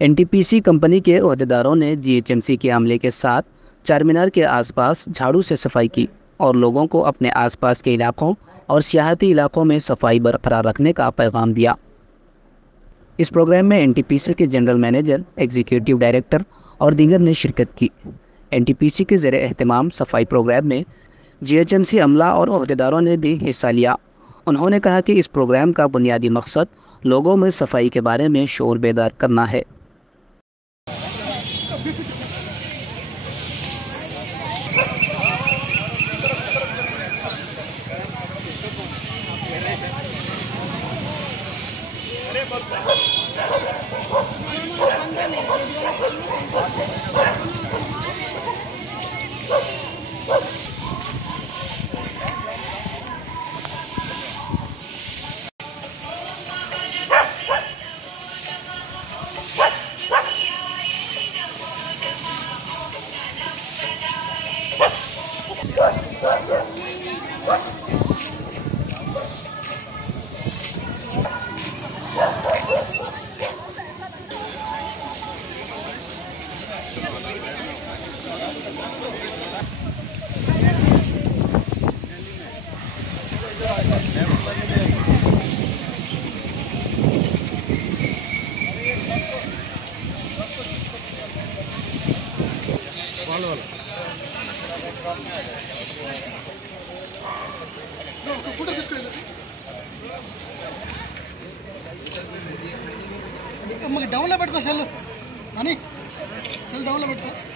NTPC company के अहदेदारों ने जीएचएमसी के अमले के साथ चारमीनार के आसपास झाड़ू से सफाई की और लोगों को अपने आसपास के इलाकों और सियाहती इलाकों में सफाई बरकरार रखने का पैगाम दिया। इस प्रोग्राम में एनटीपीसी के जनरल मैनेजर, एग्जीक्यूटिव डायरेक्टर और दीगर ने शिरकत की। एनटीपीसी के ज़ेरे एहतमाम सफाई प्रोग्राम में जीएचएमसी अमला और अहदेदारों ने भी हिस्सा लिया। उन्होंने कहा कि इस प्रोग्राम का बुनियादी मकसद लोगों में सफाई के बारे में शोर बेदार करना है। मग डाऊनला पटको सेल आणि सेल डाऊनला पटको